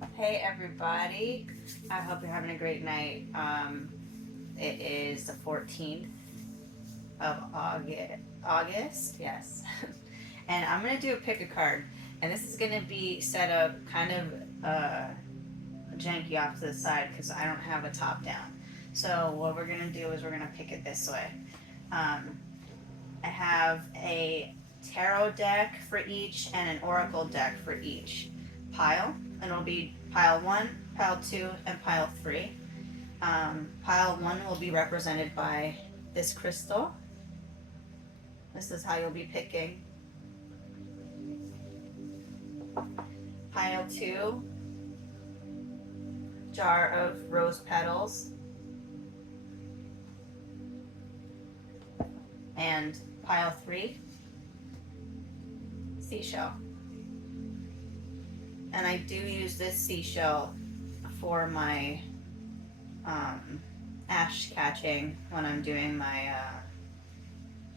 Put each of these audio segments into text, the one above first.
Hey everybody, I hope you're having a great night. It is the 14th of August, yes. And I'm gonna do a pick a card, and this is gonna be set up kind of janky off to the side because I don't have a top down. So what we're gonna do is we're gonna pick it this way. Um, I have a tarot deck for each and an oracle deck for each pile, and it'll be pile one, pile two, and pile three. Pile one will be represented by this crystal. This is how you'll be picking. Pile two, jar of rose petals. And pile three, seashell. And I do use this seashell for my ash catching when I'm doing my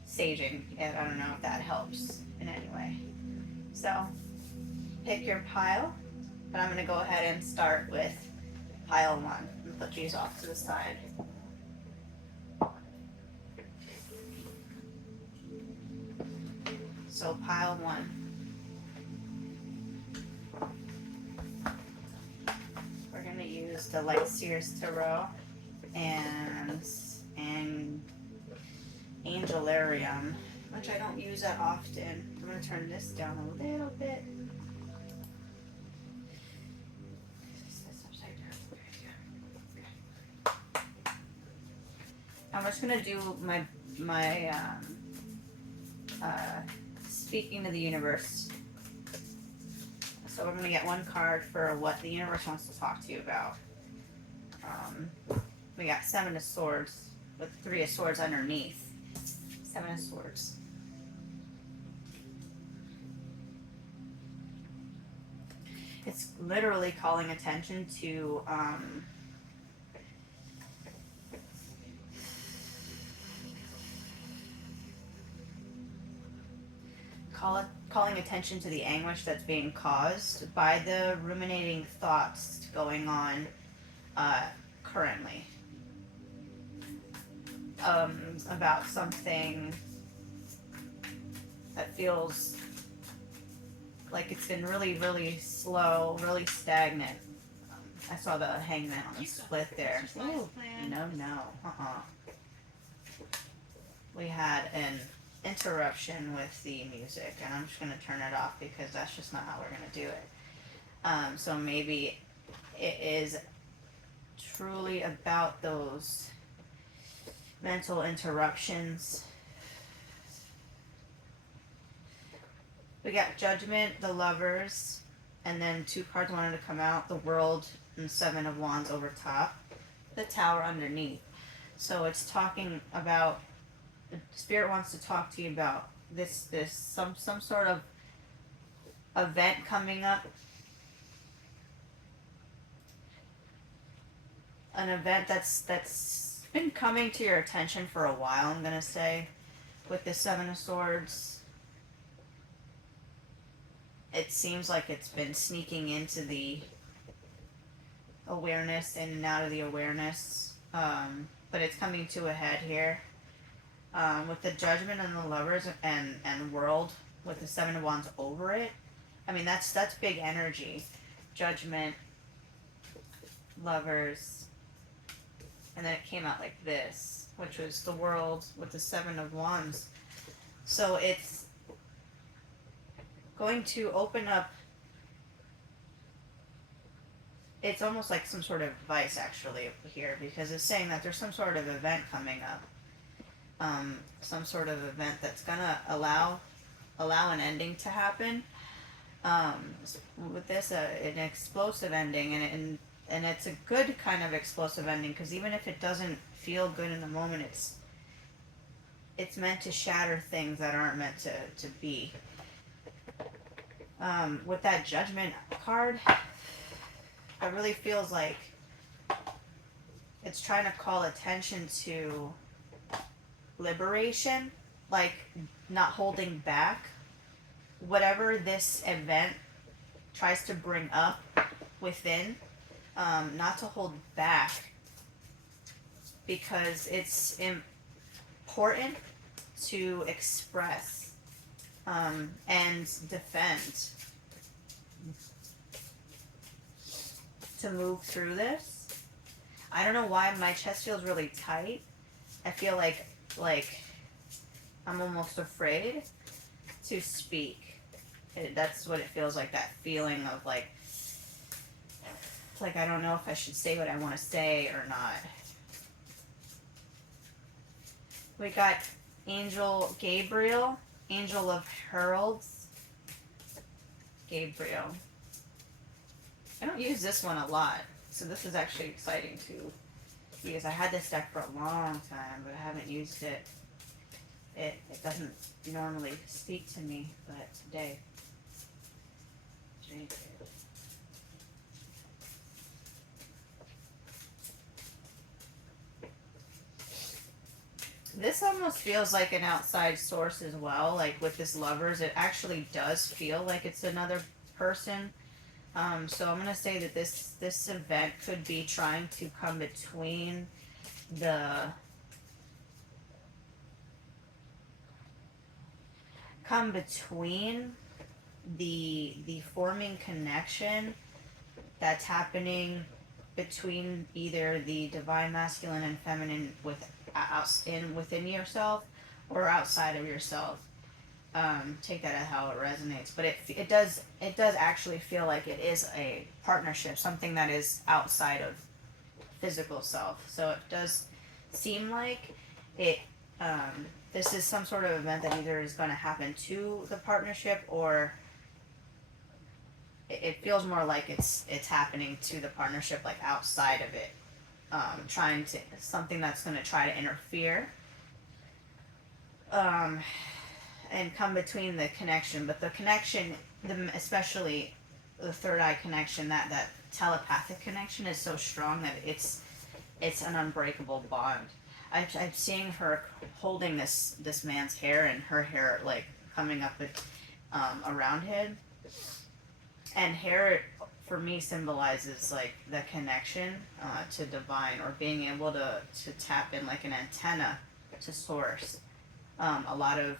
saging. I don't know if that helps in any way. So pick your pile, but I'm going to go ahead and start with pile one and put these off to the side. So pile one. We're going to use the Light Sears Tarot and Angelarium, which I don't use that often. I'm going to turn this down a little bit. I'm just going to do my speaking to the universe. So we're going to get one card for what the universe wants to talk to you about. We got Seven of Swords with Three of Swords underneath. Seven of Swords. It's literally calling attention to calling attention to the anguish that's being caused by the ruminating thoughts going on currently about something that feels like it's been really, really slow, really stagnant. I saw the hangman on the split there. Ooh, no. We had an interruption with the music, and I'm just going to turn it off because that's just not how we're going to do it. So maybe it is truly about those mental interruptions. We got Judgment, the Lovers, and then two cards wanted to come out, the World and Seven of Wands over top, the Tower underneath. So it's talking about, the Spirit wants to talk to you about some sort of event coming up. An event that's been coming to your attention for a while, I'm gonna say, with the Seven of Swords. It seems like it's been sneaking into the awareness, in and out of the awareness, but it's coming to a head here. With the Judgment and the Lovers and World with the Seven of Wands over it. I mean, that's big energy. Judgment, Lovers, and then it came out like this, which was the World with the Seven of Wands. So it's going to open up. It's almost like some sort of advice actually here, because it's saying that there's some sort of event coming up. Some sort of event that's gonna allow an ending to happen. With this, an explosive ending, and it's a good kind of explosive ending, because even if it doesn't feel good in the moment, it's meant to shatter things that aren't meant to be. With that Judgment card, it really feels like it's trying to call attention to liberation, like not holding back. Whatever this event tries to bring up, within, not to hold back, because it's important to express, and defend, to move through this. I don't know why my chest feels really tight. I feel like I'm almost afraid to speak. That's what it feels like, that feeling of like I don't know if I should say what I want to say or not. We got Angel Gabriel, Angel of Heralds. Gabriel. I don't use this one a lot, so this is actually exciting too, because I had this deck for a long time, but I haven't used it. It doesn't normally speak to me, but today it did. This almost feels like an outside source as well. Like with this Lovers, it actually does feel like it's another person. So I'm gonna say that this event could be trying to the come between the forming connection that's happening between either the divine masculine and feminine within yourself or outside of yourself. Take that as how it resonates, but it does actually feel like it is a partnership, something that is outside of physical self. So it does seem like it. This is some sort of event that either is going to happen to the partnership, or it feels more like it's happening to the partnership, like outside of it, trying to something that's going to try to interfere, and come between the connection. But the connection, especially the third eye connection, that telepathic connection is so strong that it's an unbreakable bond. I'm seeing her holding this man's hair, and her hair like coming up around him, and hair for me symbolizes like the connection to divine, or being able to tap in like an antenna to source. A lot of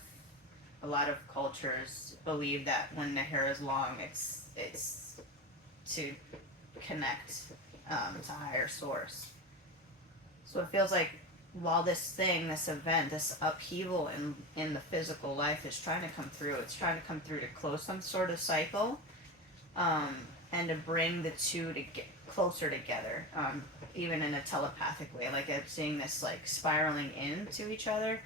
cultures believe that when the hair is long, it's to connect to higher source. So it feels like while this event, this upheaval in the physical life is trying to come through, it's trying to come through to close some sort of cycle, and to bring the two to get closer together, even in a telepathic way. Like I'm seeing this like spiraling into each other,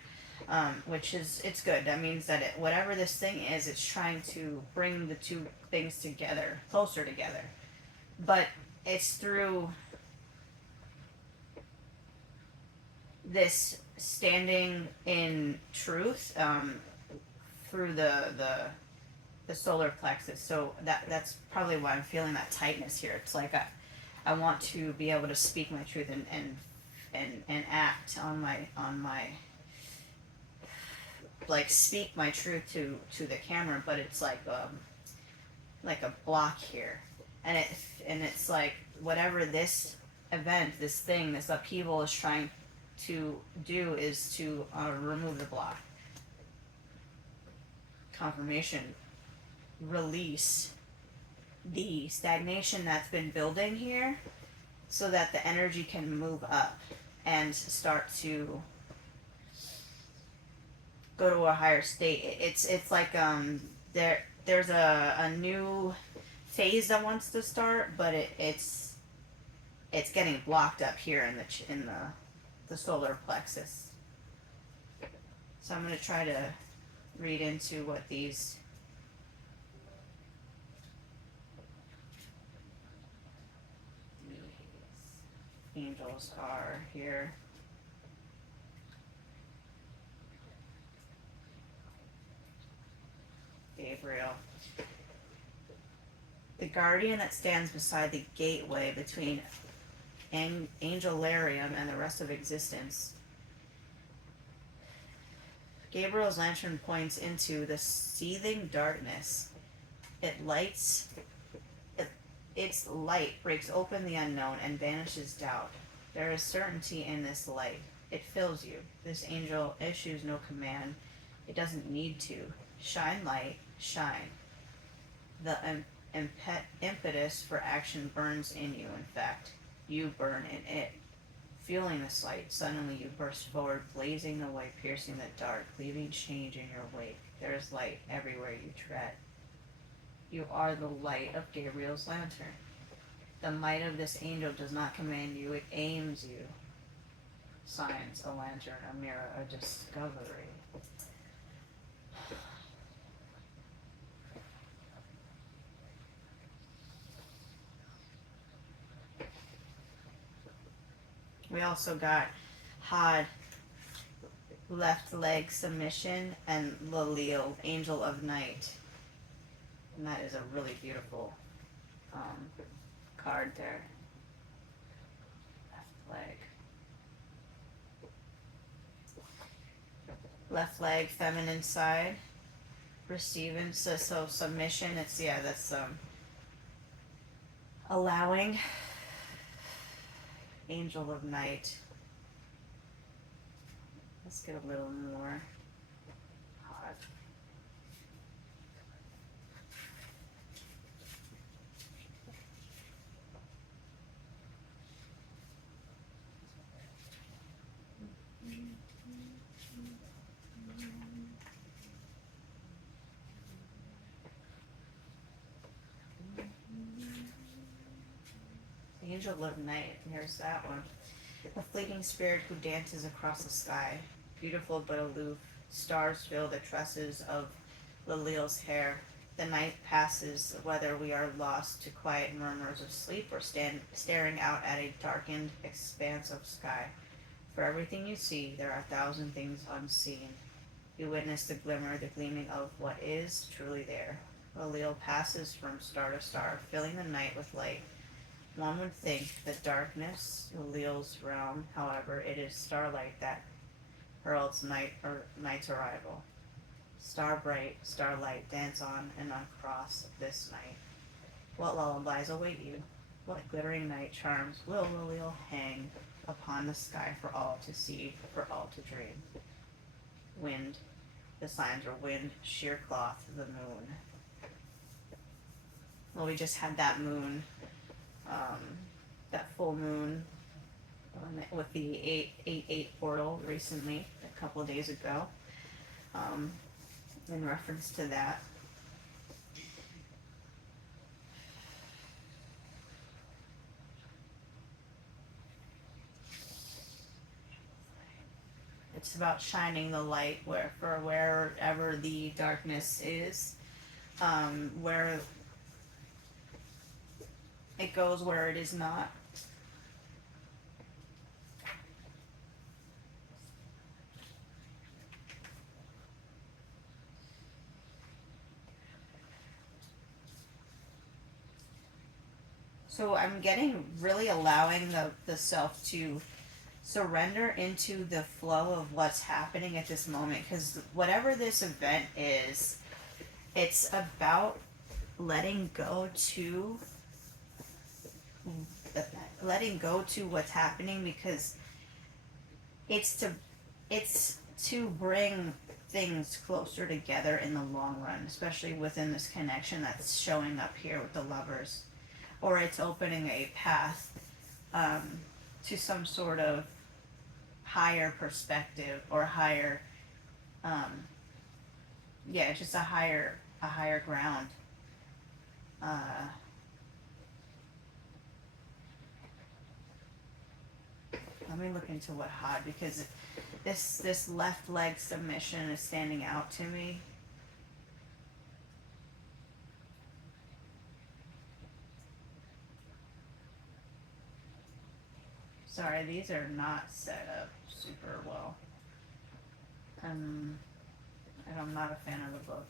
which is, it's good. That means that whatever this thing is, it's trying to bring the two things together, closer together. But it's through this standing in truth, through the solar plexus. So that's probably why I'm feeling that tightness here. It's like I want to be able to speak my truth and act on my like speak my truth to the camera, but it's like a block here, and it's like whatever this event, this thing, this upheaval is trying to do is to remove the block. Confirmation. Release the stagnation that's been building here, so that the energy can move up and start to go to a higher state. It's like there's a new phase that wants to start, but it's getting blocked up here in the solar plexus. So I'm going to try to read into what these angels are here. Gabriel. The guardian that stands beside the gateway between Angelarium and the rest of existence. Gabriel's lantern points into the seething darkness. It lights Its light breaks open the unknown and banishes doubt. There is certainty in this light. It fills you. This angel issues no command. It doesn't need to. Shine light, shine. The impetus for action burns in you, in fact. You burn in it. Feeling this light, suddenly you burst forward, blazing the way, piercing the dark, leaving change in your wake. There is light everywhere you tread. You are the light of Gabriel's lantern. The might of this angel does not command you, it aims you. Signs, a lantern, a mirror, a discovery. We also got Had, left leg submission, and Lalil, angel of night. And that is a really beautiful card there. Left leg. Left leg, feminine side. Receiving, so submission, it's, yeah, that's allowing. Angel of night. Let's get a little more hot. Angel of night, here's that one. A fleeting spirit who dances across the sky, beautiful but aloof. Stars fill the tresses of Lalil's hair. The night passes, whether we are lost to quiet murmurs of sleep or staring out at a darkened expanse of sky. For everything you see, there are 1,000 things unseen. You witness the glimmer, the gleaming of what is truly there. Lalil passes from star to star, filling the night with light. One would think that darkness, Lalil's realm, however, it is starlight that heralds night's arrival. Star bright, starlight, dance on and uncross this night. What lullabies await you? What glittering night charms will Lalil hang upon the sky for all to see, for all to dream? Wind. The signs are wind, sheer cloth, the moon. Well, we just had that moon, that full moon with the 888 portal recently, a couple of days ago, in reference to that. It's about shining the light for wherever the darkness is, where it goes where it is not. So I'm getting really allowing the self to surrender into the flow of what's happening at this moment, because whatever this event is, it's about letting go to what's happening, because it's to bring things closer together in the long run, especially within this connection that's showing up here with the lovers, or it's opening a path to some sort of higher perspective or higher just a higher ground. Let me look into what Had, because this left leg submission is standing out to me. Sorry, these are not set up super well. And I'm not a fan of the book.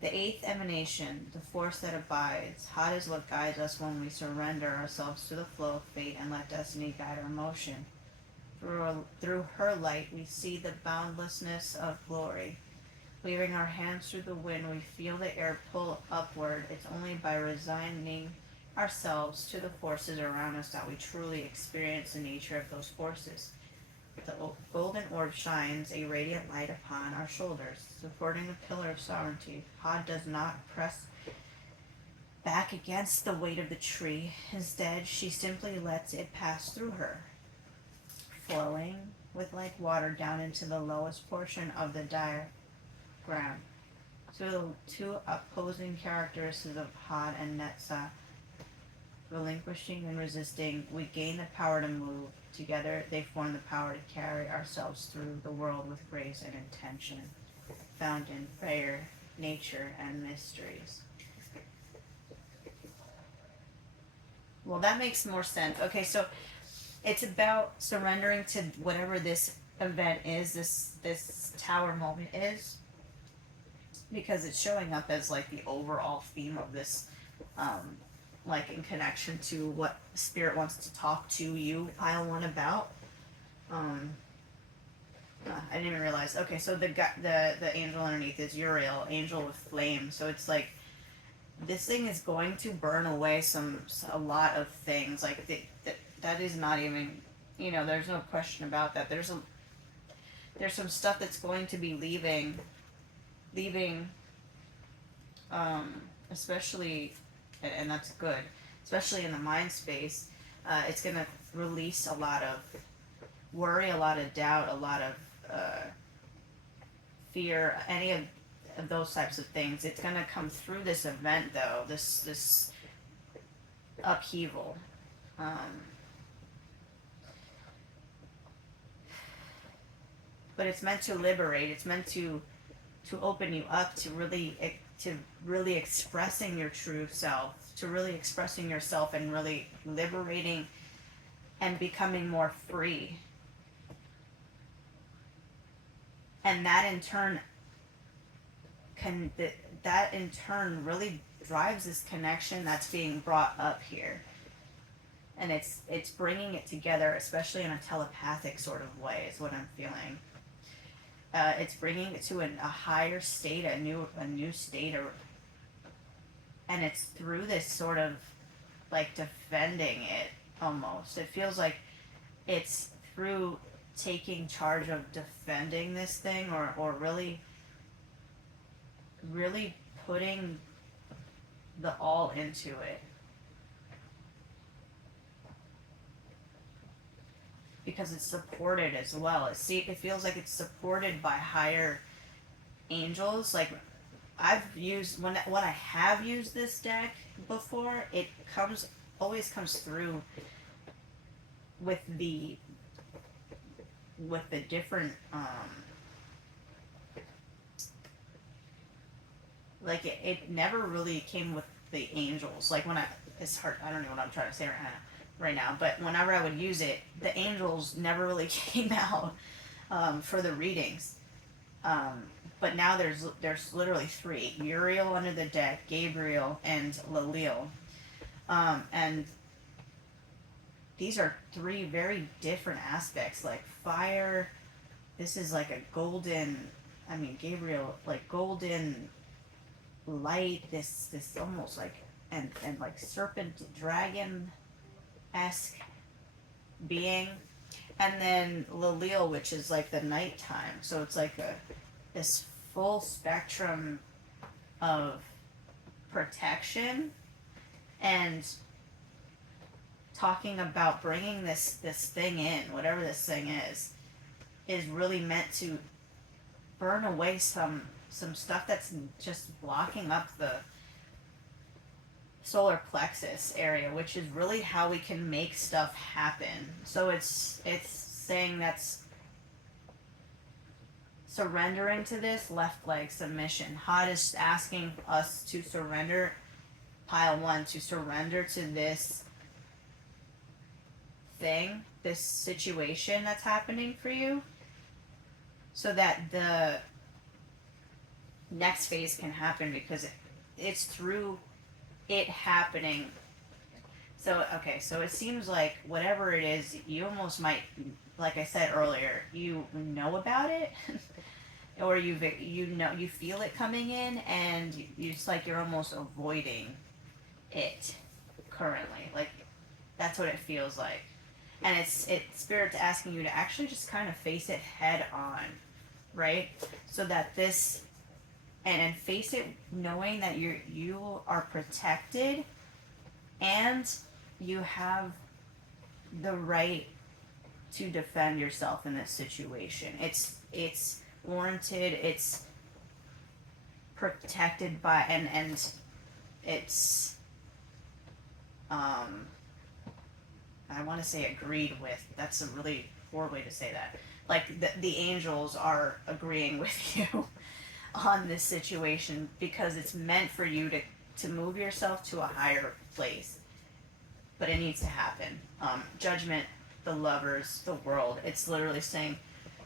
The eighth emanation, the force that abides. Had is what guides us when we surrender ourselves to the flow of fate and let destiny guide our motion. Through her light, we see the boundlessness of glory. Waving our hands through the wind, we feel the air pull upward. It's only by resigning ourselves to the forces around us that we truly experience the nature of those forces. The golden orb shines a radiant light upon our shoulders, supporting the pillar of sovereignty. Hod does not press back against the weight of the tree. Instead, she simply lets it pass through her, flowing with like water down into the lowest portion of the diagram. So the two opposing characteristics of Hod and Netzah, relinquishing and resisting, we gain the power to move. Together, they form the power to carry ourselves through the world with grace and intention, found in prayer, nature, and mysteries. Well, that makes more sense. Okay, so it's about surrendering to whatever this event is, this tower moment is, because it's showing up as like the overall theme of this, like in connection to what spirit wants to talk to you, pile one, about. I didn't even realize. Okay, so the angel underneath is Uriel, angel with flame. So it's like this thing is going to burn away a lot of things. Like that is not even, there's no question about that. There's some stuff that's going to be leaving, especially, and that's good, especially in the mind space. It's gonna release a lot of worry, a lot of doubt, a lot of fear, any of those types of things. It's gonna come through this event, though, this upheaval. But it's meant to liberate. It's meant to open you up to really expressing your true self, to really expressing yourself and really liberating and becoming more free. And that in turn really drives this connection that's being brought up here. And it's bringing it together, especially in a telepathic sort of way, is what I'm feeling. It's bringing it to a higher state, a new state, and it's through this sort of like defending it almost. It feels like it's through taking charge of defending this thing, or really putting the all into it. Because it's supported as well. It feels like it's supported by higher angels. Like I've used when I have used this deck before, it always comes through with the different like it never really came with the angels. Like it's hard. I don't know what I'm trying to say right now, but whenever I would use it, the angels never really came out for the readings. But now there's literally three: Uriel under the deck, Gabriel, and Lalil. And these are three very different aspects. Like fire, this is like a golden. I mean, Gabriel, like golden light. This almost like and like serpent dragon esque being, and then Lalil, which is like the nighttime. So it's like this full spectrum of protection, and talking about bringing this thing in, whatever this thing is really meant to burn away some stuff that's just blocking up the solar plexus area, which is really how we can make stuff happen. So it's saying that's surrendering to this left leg submission. Hod is asking us to surrender, pile one, to surrender to this thing, this situation that's happening for you, so that the next phase can happen, because it's through it happening. So, okay, so it seems like whatever it is, you almost might, like I said earlier, you know about it. or you feel it coming in, and it's like you're almost avoiding it currently. Like that's what it feels like, and it's spirit asking you to actually just kind of face it head on, right? So that this and face it knowing that you are protected, and you have the right to defend yourself in this situation. It's warranted. It's protected by and it's um I want to say agreed with. That's a really poor way to say that. Like the angels are agreeing with you on this situation because it's meant for you to move yourself to a higher place. But it needs to happen. Judgment, the lovers, the world. It's literally saying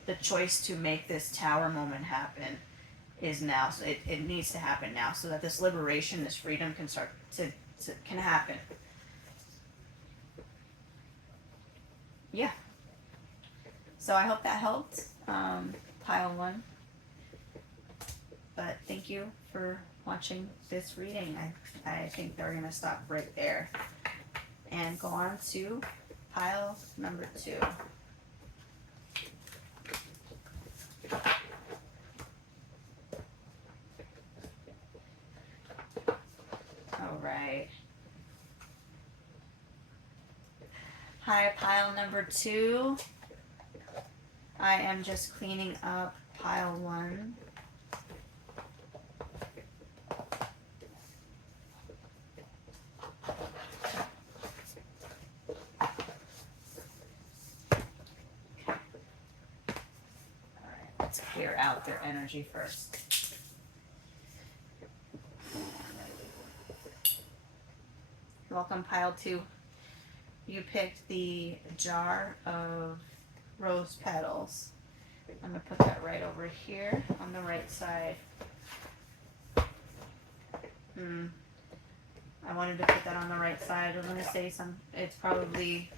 the choice to make this tower moment happen is now. So it needs to happen now so that this liberation, this freedom can start to can happen. Yeah. So I hope that helped. Pile one. But thank you for watching this reading. I think they're gonna stop right there and go on to pile number 2. All right. Hi, pile number 2. I am just cleaning up pile 1. Let's clear out their energy first. Welcome, pile 2. You picked the jar of rose petals. I'm going to put that right over here on the right side. I wanted to put that on the right side. I'm going to say it's probably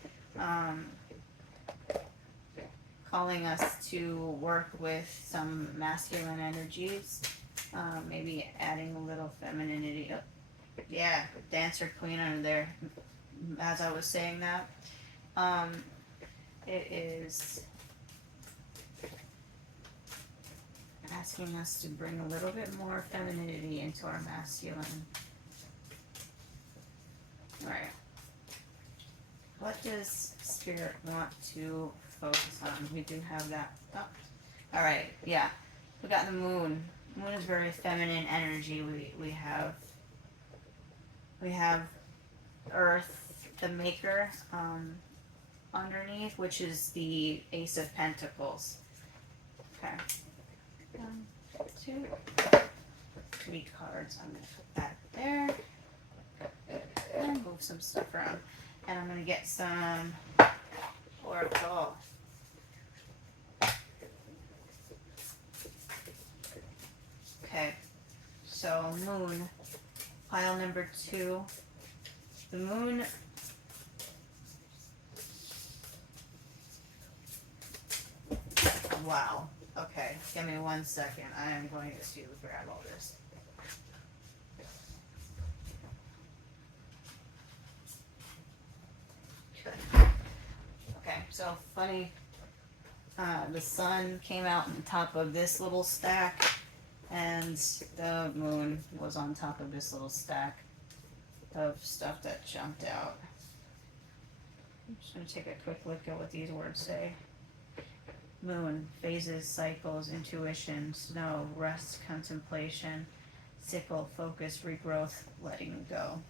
calling us to work with some masculine energies, maybe adding a little femininity. Oh, yeah, dancer queen under there. As I was saying that, it is asking us to bring a little bit more femininity into our masculine. All right. What does Spirit want to focus on? We do have that. Oh. All right. Yeah. We got the moon. Moon is very feminine energy. We have Earth, the Maker, underneath, which is the Ace of Pentacles. Okay. 1, 2, 3 cards. I'm gonna put that there. And move some stuff around. And I'm gonna get some Oracle. Okay. So moon. Pile number 2. The moon. Wow. Okay. Give me 1 second. I am going to grab all this. Okay, so funny. The sun came out on top of this little stack, and the moon was on top of this little stack of stuff that jumped out. I'm just going to take a quick look at what these words say. Moon, phases, cycles, intuition, snow, rest, contemplation, sickle, focus, regrowth, letting go.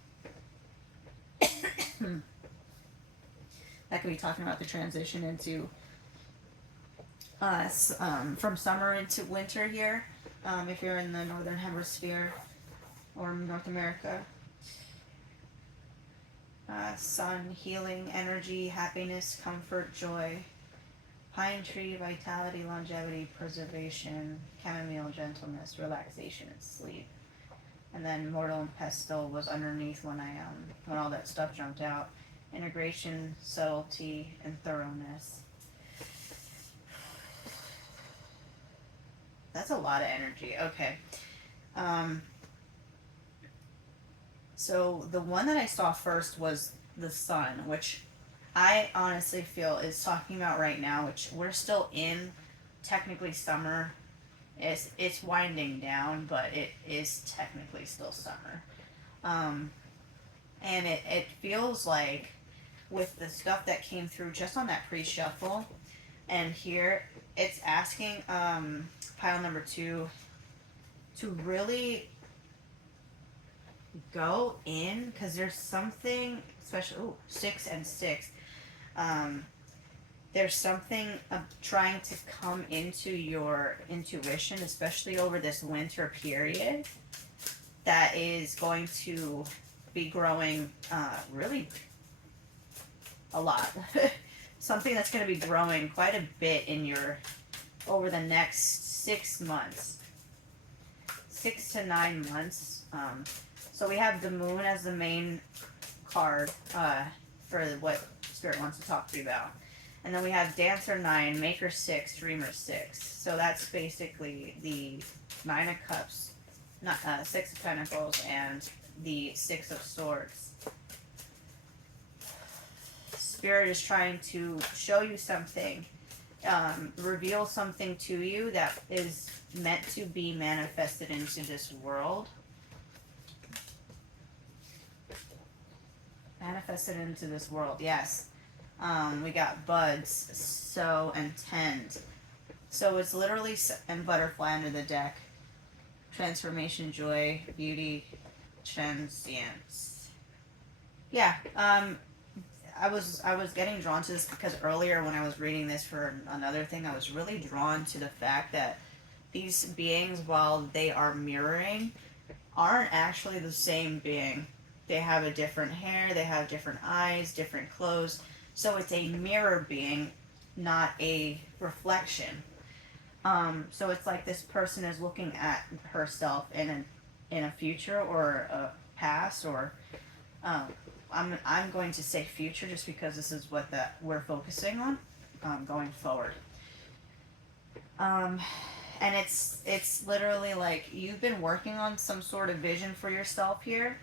That could be talking about the transition into from summer into winter here, if you're in the northern hemisphere or North America. Sun, healing, energy, happiness, comfort, joy. Pine tree, vitality, longevity, preservation. Chamomile, gentleness, relaxation, and sleep. And then mortal and pestle was underneath when when all that stuff jumped out. Integration, subtlety, and thoroughness. That's a lot of energy. Okay. Um, so the one that I saw first was the sun, which I honestly feel is talking about right now, which we're still in technically summer. It's winding down, but it is technically still summer. Um, and it feels like with the stuff that came through just on that pre-shuffle and here it's asking pile number two to really go in because there's something especially six and six. um, there's something trying to come into your intuition, especially over this winter period, that is going to be growing really a lot. Something that's going to be growing quite a bit in your over the next 6 months, 6 to 9 months. So we have the moon as the main card for what Spirit wants to talk to you about. And then we have Dancer 9, Maker 6, Dreamer 6. So that's basically the 9 of Cups, not, 6 of Pentacles, and the 6 of Swords. Spirit is trying to show you something, reveal something to you that is meant to be manifested into this world. Manifested into this world, yes. We got buds, sow, and tend. So it's literally, and butterfly under the deck. Transformation, joy, beauty, transience. Yeah, I was getting drawn to this because earlier when I was reading this for another thing, I was really drawn to the fact that these beings, while they are mirroring, aren't actually the same being. They have a different hair, they have different eyes, different clothes. So it's a mirror being, not a reflection. So it's like this person is looking at herself in a future or a past, or I'm going to say future just because this is what that we're focusing on going forward. And it's literally like you've been working on some sort of vision for yourself here,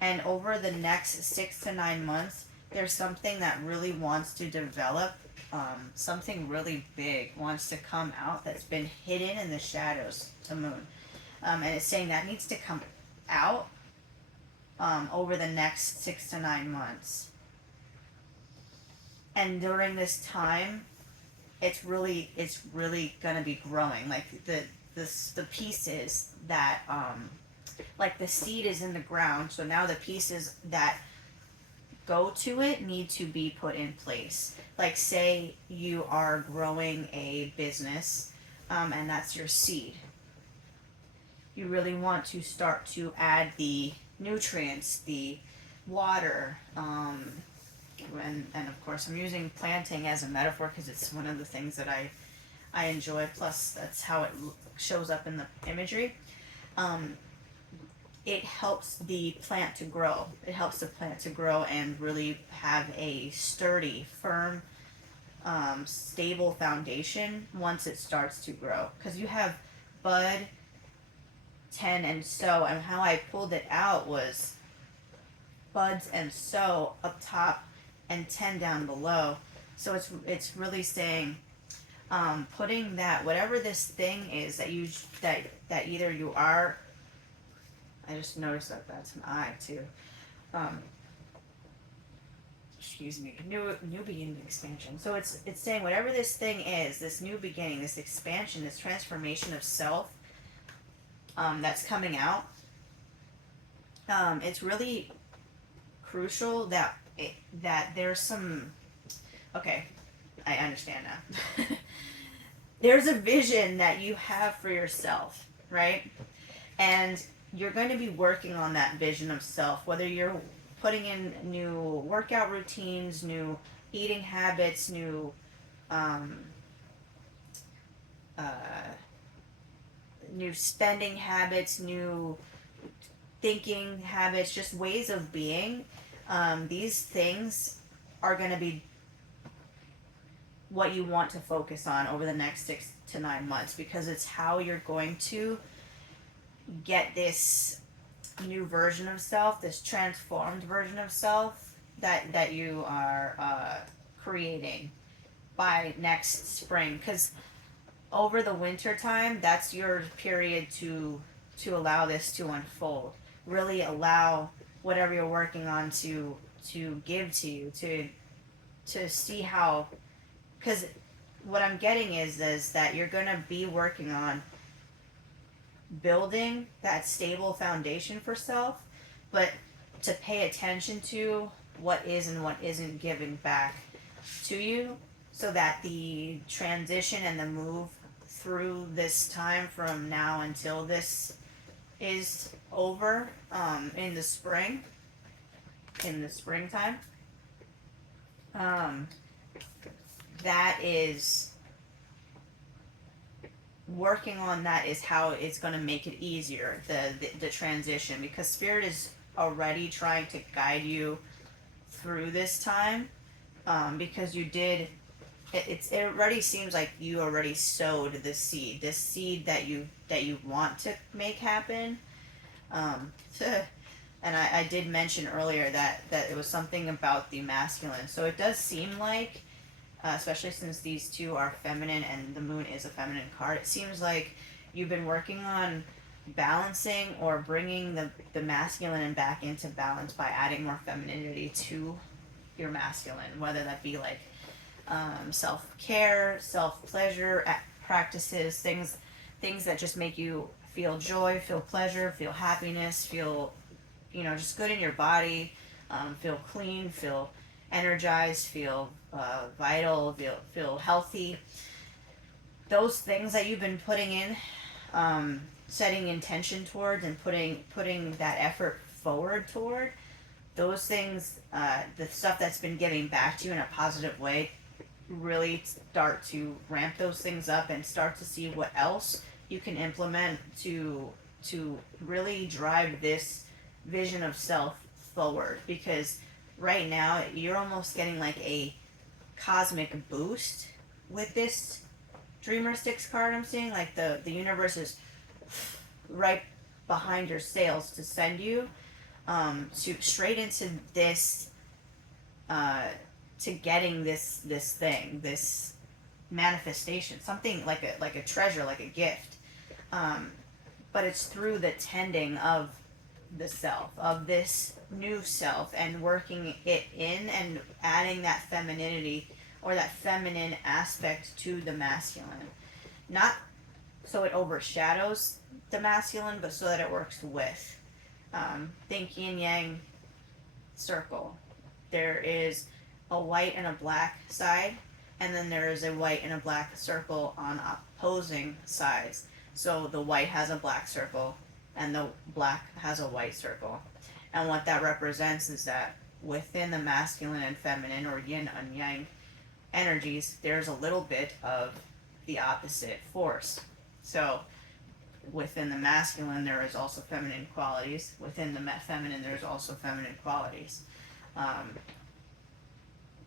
and over the next 6 to 9 months, there's something that really wants to develop. Something really big wants to come out that's been hidden in the shadows to Moon. And it's saying that needs to come out over the next 6 to 9 months. And during this time, it's really gonna be growing. Like the pieces that like the seed is in the ground, so now the pieces that go to it need to be put in place. Like say you are growing a business, and that's your seed. You really want to start to add the nutrients, the water, and of course I'm using planting as a metaphor because it's one of the things that I enjoy. Plus that's how it shows up in the imagery. It helps the plant to grow. It helps the plant to grow and really have a sturdy, firm, stable foundation once it starts to grow. Because you have bud, tend, and sow, and how I pulled it out was buds and sow up top and tend down below. So it's really saying, putting that whatever this thing is that either you are. I just noticed that that's an eye too. Excuse me. New beginning, expansion. So it's saying whatever this thing is, this new beginning, this expansion, this transformation of self, that's coming out. It's really crucial that that there's some. Okay, I understand now. There's a vision that you have for yourself, right? And you're going to be working on that vision of self, whether you're putting in new workout routines, new eating habits, new new spending habits, new thinking habits, just ways of being. These things are going to be what you want to focus on over the next 6 to 9 months, because it's how you're going to get this new version of self, this transformed version of self that you are creating by next spring. Because over the winter time, that's your period to allow this to unfold. Really allow whatever you're working on to give to you, to see how. Because what I'm getting is that you're gonna be working on building that stable foundation for self, but to pay attention to what is and what isn't giving back to you, so that the transition and the move through this time from now until this is over, in the spring, in the springtime, um, that is working on that is how it's going to make it easier, the transition, because spirit is already trying to guide you through this time, because you did it already seems like you already sowed the seed, this seed that you want to make happen, um, and I did mention earlier that it was something about the masculine, so it does seem like, especially since these two are feminine and the moon is a feminine card, it seems like you've been working on balancing or bringing the masculine back into balance by adding more femininity to your masculine, whether that be like, self-care, self-pleasure practices, things that just make you feel joy, feel pleasure, feel happiness, feel, just good in your body, feel clean, feel energized, feel vital, feel healthy. Those things that you've been putting in, setting intention towards, and putting that effort forward toward, those things, the stuff that's been giving back to you in a positive way, really start to ramp those things up and start to see what else you can implement to really drive this vision of self forward, because right now you're almost getting like a cosmic boost with this Dreamer Six card. I'm seeing like the universe is right behind your sails to send you, to straight into this, to getting this thing, this manifestation, something like a treasure, like a gift, but it's through the tending of the self, of this new self, and working it in and adding that femininity or that feminine aspect to the masculine, not so it overshadows the masculine, but so that it works with, think yin yang circle. There is a white and a black side, and then there is a white and a black circle on opposing sides. So the white has a black circle, and the black has a white circle. And what that represents is that within the masculine and feminine, or yin and yang energies, there's a little bit of the opposite force. So within the masculine, there is also feminine qualities. Within the feminine, there's also feminine qualities. Um,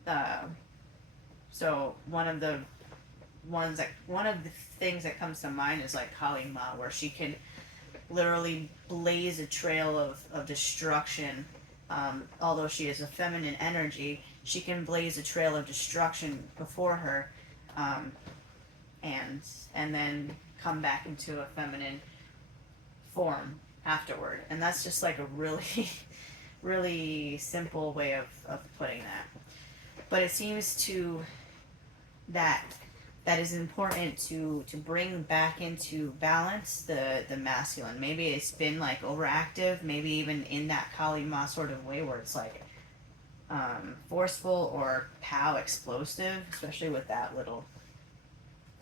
uh, so one of the things that comes to mind is like Kali Ma, where she can literally blaze a trail of destruction. Although she is a feminine energy, she can blaze a trail of destruction before her, um, and then come back into a feminine form afterward. And that's just like a really, really simple way of putting that. But it seems that that is important to bring back into balance the masculine. Maybe it's been like overactive, maybe even in that Kali Ma sort of way where it's like, forceful or pow explosive, especially with that little.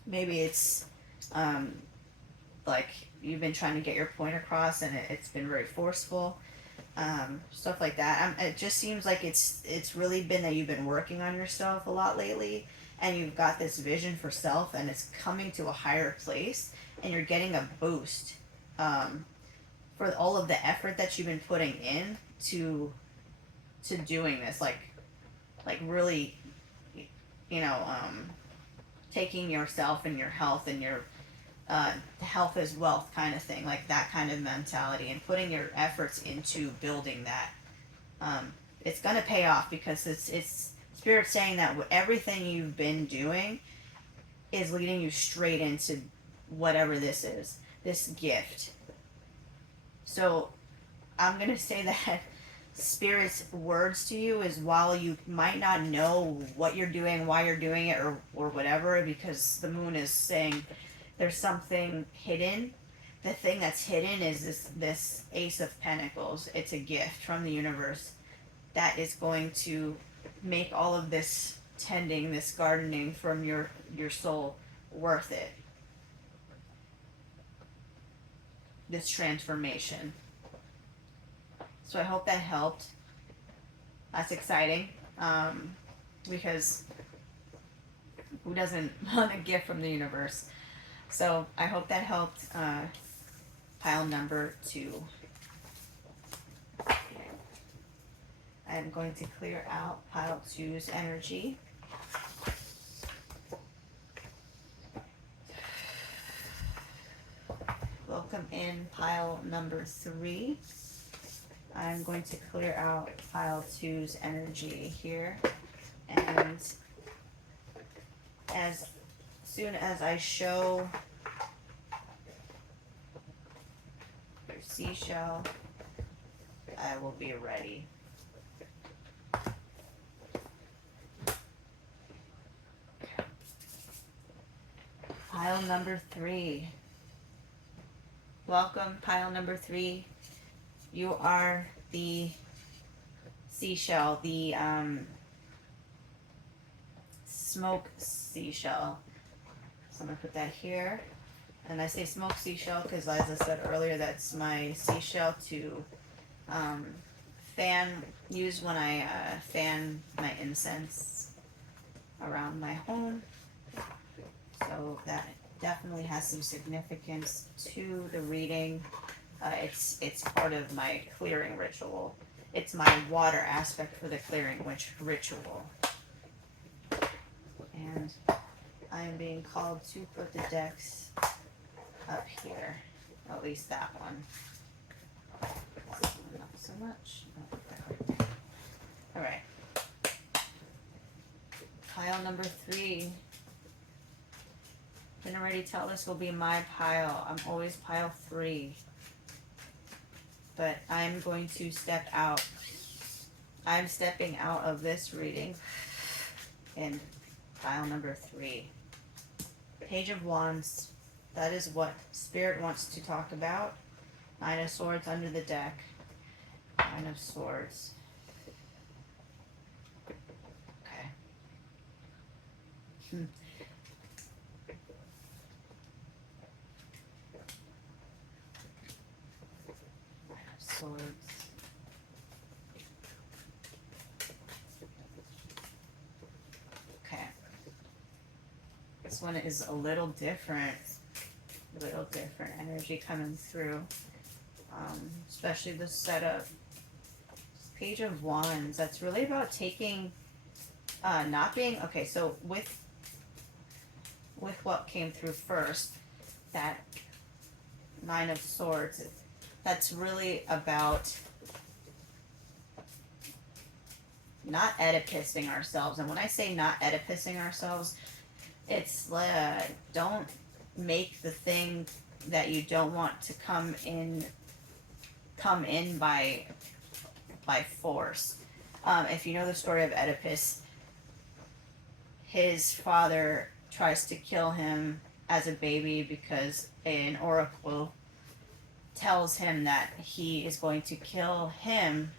Maybe it's, like you've been trying to get your point across and it's been very forceful, stuff like that. It just seems like it's really been that you've been working on yourself a lot lately, and you've got this vision for self, and it's coming to a higher place, and you're getting a boost, for all of the effort that you've been putting in to doing this, like really, you know, taking yourself and your health and your health is wealth kind of thing, like that kind of mentality, and putting your efforts into building that. Um, it's gonna pay off because it's spirit saying that everything you've been doing is leading you straight into whatever this is, this gift. So I'm gonna say that spirit's words to you is, while you might not know what you're doing, why you're doing it, or whatever, because the moon is saying there's something hidden. The thing that's hidden is this Ace of Pentacles. It's a gift from the universe that is going to make all of this tending, this gardening from your soul worth it. This transformation. So I hope that helped. That's exciting, because who doesn't want a gift from the universe? So I hope that helped. Pile number 2. I'm going to clear out pile 2's energy. Welcome in pile number 3. I'm going to clear out pile 2's energy here, and as soon as I show your seashell, I will be ready. Pile number 3. Welcome, pile number 3. You are the seashell, the smoke seashell. So I'm going to put that here. And I say smoke seashell because, as I said earlier, that's my seashell to use when I fan my incense around my home. So that definitely has some significance to the reading. It's part of my clearing ritual. It's my water aspect for the clearing ritual. And I am being called to put the decks up here. At least that one. This one not so much. Okay. Alright. Pile number 3. Can already tell this will be my pile. I'm always pile 3. But I'm going to step out. I'm stepping out of this reading in pile number 3. Page of Wands. That is what Spirit wants to talk about. 9 of Swords under the deck. 9 of Swords. Okay. Swords. Okay. This one is a little different. Energy coming through. Especially the setup. Page of Wands. That's really about taking, not being, okay, so with what came through first, that 9 of Swords, that's really about not Oedipusing ourselves. And when I say not Oedipusing ourselves, it's don't make the thing that you don't want to come in by force. If you know the story of Oedipus, his father tries to kill him as a baby because an oracle tells him that he is going to kill him,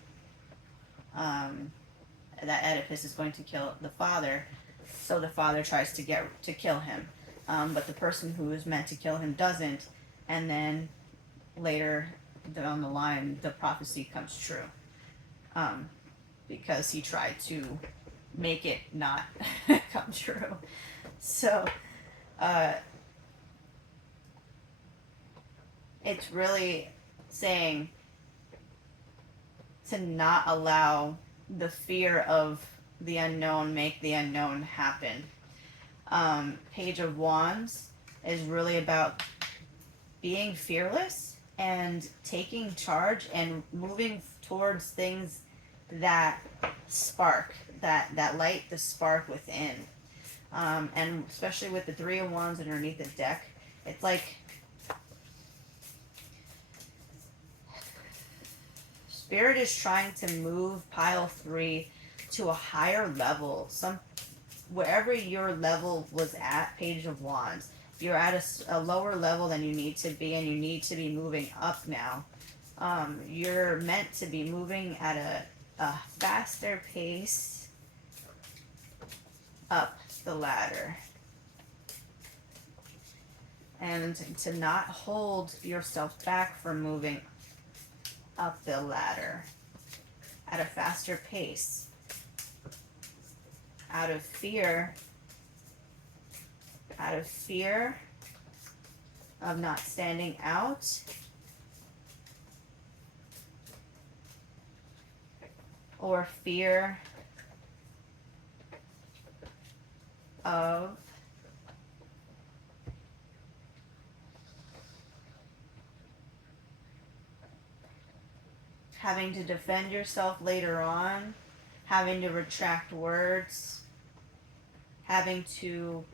that Oedipus is going to kill the father, so the father tries to kill him, but the person who is meant to kill him doesn't, and then later down the line the prophecy comes true, because he tried to make it not come true. So it's really saying to not allow the fear of the unknown make the unknown happen. Page of Wands is really about being fearless and taking charge and moving towards things that spark, that light the spark within. And especially with the Three of Wands underneath the deck, it's like Spirit is trying to move pile 3 to a higher level. Wherever your level was at, Page of Wands, you're at a lower level than you need to be, and you need to be moving up now. You're meant to be moving at a faster pace up the ladder, and to not hold yourself back from moving up the ladder at a faster pace out of fear of not standing out, or fear of having to defend yourself later on, having to retract words, having to.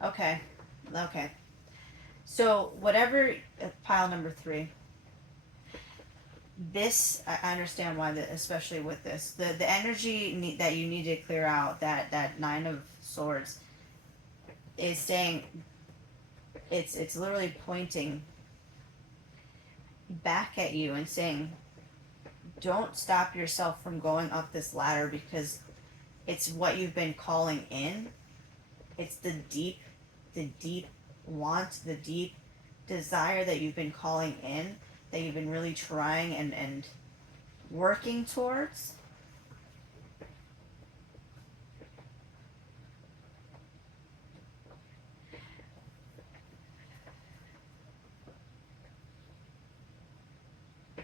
Okay. So, whatever, pile number 3, this, I understand why, especially with this, the energy that you need to clear out, that Nine of Swords, is saying, it's literally pointing back at you and saying, don't stop yourself from going up this ladder, because it's what you've been calling in. It's the deep want, the deep desire that you've been calling in, that you've been really trying and working towards.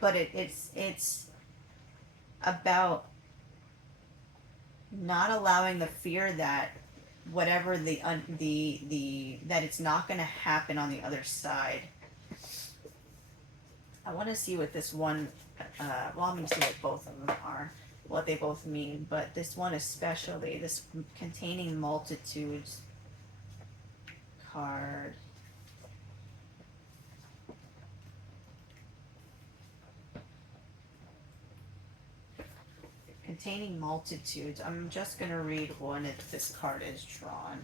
But it's about not allowing the fear that whatever the that it's not going to happen on the other side. I want to see what this one. Well, I'm going to see what both of them are, what they both mean. But this one especially, this containing multitudes card. Containing multitudes. I'm just going to read one if this card is drawn.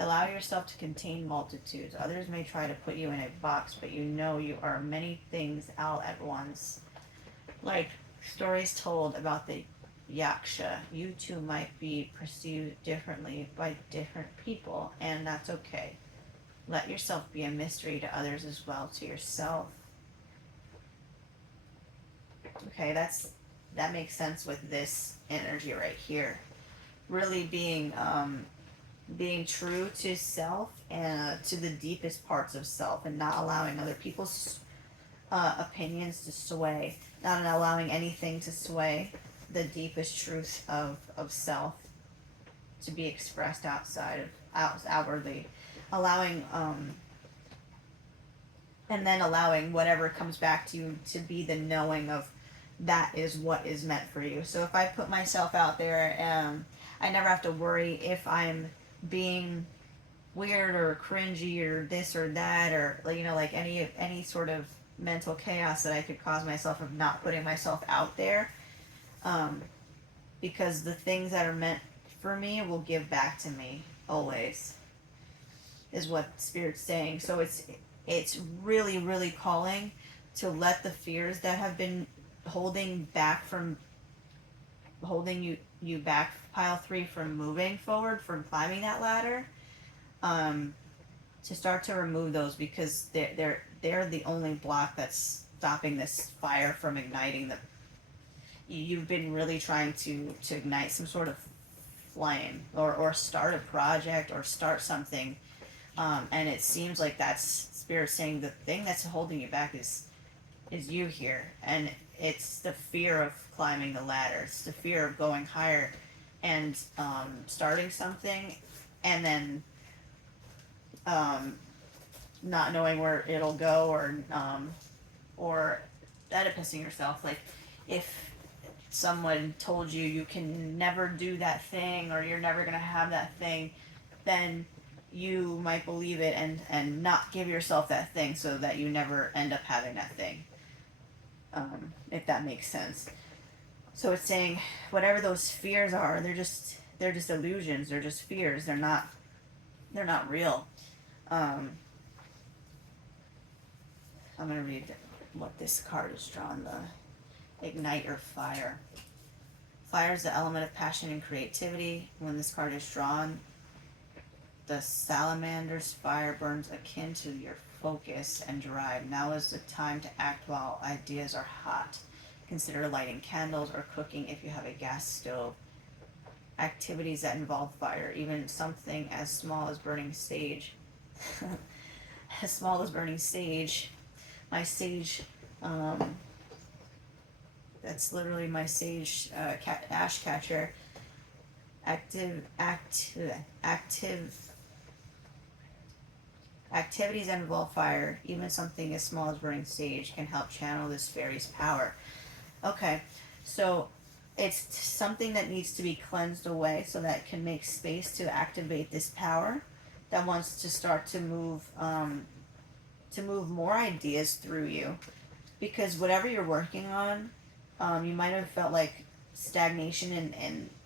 Allow yourself to contain multitudes. Others may try to put you in a box, but you know you are many things all at once. Like stories told about the Yaksha, you too might be perceived differently by different people, and that's okay. Let yourself be a mystery to others as well to yourself. Okay, that makes sense with this energy right here. Really being true to self and to the deepest parts of self, and not allowing other people's opinions to sway, not allowing anything to sway the deepest truth of self to be expressed outwardly, allowing and then allowing whatever comes back to you to be the knowing of that is what is meant for you. So if I put myself out there, I never have to worry if I'm being weird or cringy or this or that, or like any sort of mental chaos that I could cause myself of not putting myself out there, because the things that are meant for me will give back to me always, is what Spirit's saying. So it's really calling to let the fears that have been holding you back, pile 3, from moving forward, from climbing that ladder, to start to remove those, because they're the only block that's stopping this fire from igniting. You've been really trying to ignite some sort of flame, or start a project, or start something, and it seems like that's Spirit saying the thing that's holding you back is you here, and it's the fear of climbing the ladder. It's the fear of going higher, and starting something, and then um, not knowing where it'll go, or Oedipusing yourself. Like if someone told you you can never do that thing or you're never gonna have that thing, then you might believe it and not give yourself that thing so that you never end up having that thing. If that makes sense. So it's saying whatever those fears are, they're just illusions. They're just fears. They're not real. Um, I'm gonna read what this card is drawn. The ignite or fire. Fire is the element of passion and creativity. When this card is drawn, the salamander's fire burns akin to your focus and drive. Now is the time to act while ideas are hot. Consider lighting candles or cooking if you have a gas stove. Activities that involve fire, even something as small as burning sage. As small as burning sage. My sage, um, that's literally my sage ash catcher. Active activities that involve fire, even something as small as burning sage, can help channel this fairy's power. Okay, so it's something that needs to be cleansed away so that it can make space to activate this power that wants to start to move more ideas through you. Because whatever you're working on, you might have felt like stagnation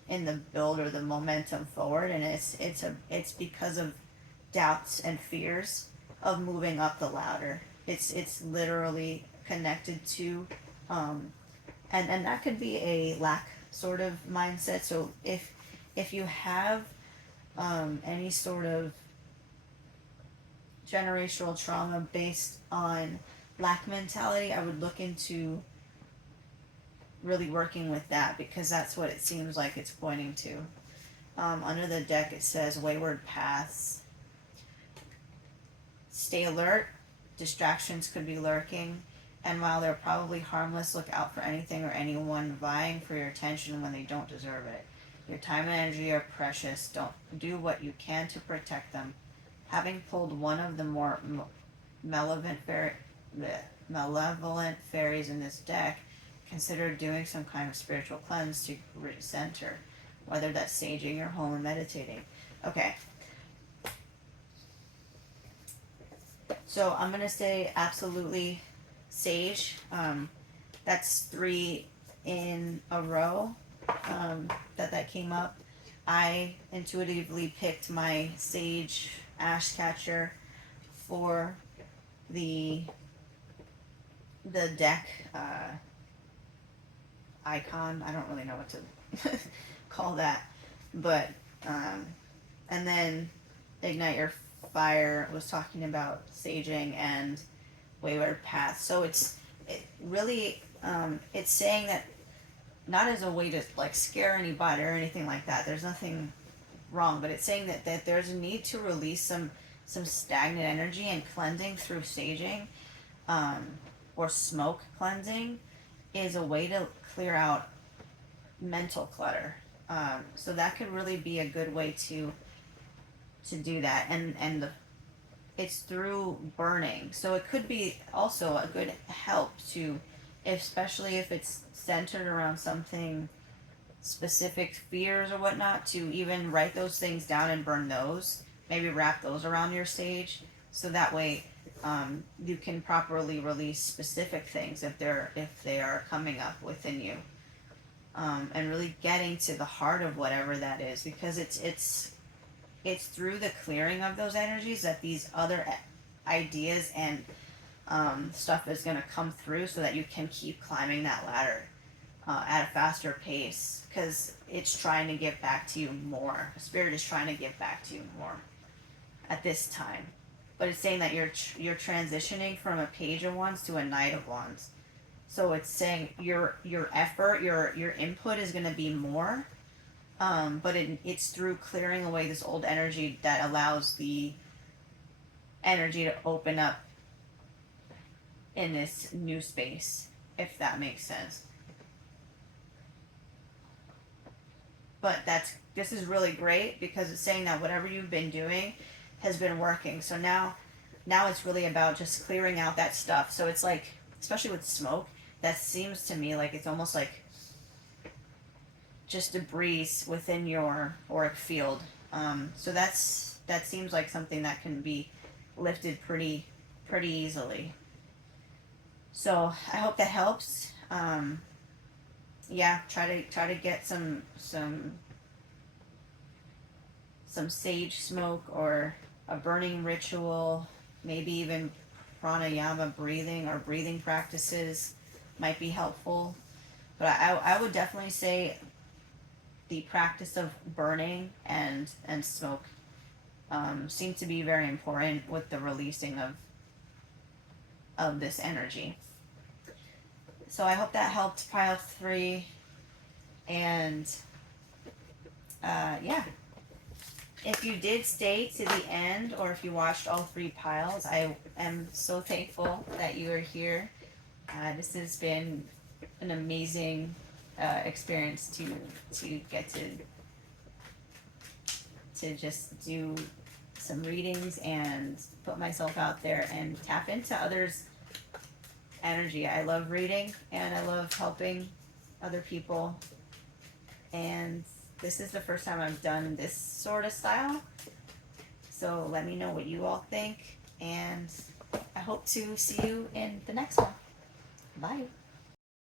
in the build or the momentum forward, and it's because of doubts and fears of moving up the ladder. It's literally connected to, um, and that could be a lack sort of mindset. So if you have any sort of generational trauma based on lack mentality, I would look into really working with that because that's what it seems like it's pointing to. Under the deck, it says wayward paths. Stay alert. Distractions could be lurking. And while they're probably harmless, look out for anything or anyone vying for your attention when they don't deserve it. Your time and energy are precious. Don't do what you can to protect them. Having pulled one of the more malevolent, malevolent fairies in this deck, consider doing some kind of spiritual cleanse to recenter, whether that's saging your home or meditating. Okay, so I'm gonna say absolutely sage. That's 3 in a row that came up. I intuitively picked my sage ash catcher for the deck icon. I don't really know what to call that, but and then ignite your fire was talking about saging and wayward path. So it really it's saying that not as a way to like scare anybody or anything like that. There's nothing wrong, but it's saying that there's a need to release some stagnant energy, and cleansing through saging um, or smoke cleansing is a way to clear out mental clutter. So that could really be a good way to do that, and it's through burning. So it could be also a good help to, especially if it's centered around something specific, fears or whatnot, to even write those things down and burn those. Maybe wrap those around your sage, so that way you can properly release specific things if they are coming up within you, and really getting to the heart of whatever that is, because it's through the clearing of those energies that these other ideas and stuff is going to come through, so that you can keep climbing that ladder at a faster pace, because it's trying to give back to you more. Spirit is trying to give back to you more at this time, but it's saying that you're transitioning from a page of wands to a knight of wands. So it's saying your effort, your input is going to be more, but it's through clearing away this old energy that allows the energy to open up in this new space, if that makes sense. but this is really great because it's saying that whatever you've been doing has been working. So now it's really about just clearing out that stuff. So it's like, especially with smoke, that seems to me like it's almost like just debris within your auric field. So that seems like something that can be lifted pretty easily. So I hope that helps. Yeah, try to get some sage smoke or a burning ritual, maybe even pranayama breathing or breathing practices might be helpful. But I would definitely say the practice of burning and smoke seem to be very important with the releasing of this energy. So I hope that helped pile 3. And yeah, if you did stay to the end, or if you watched all 3 piles, I am so thankful that you are here. This has been an amazing experience to get to just do some readings and put myself out there and tap into others' energy. I love reading and I love helping other people. And this is the first time I've done this sort of style. So let me know what you all think. And I hope to see you in the next one. Bye.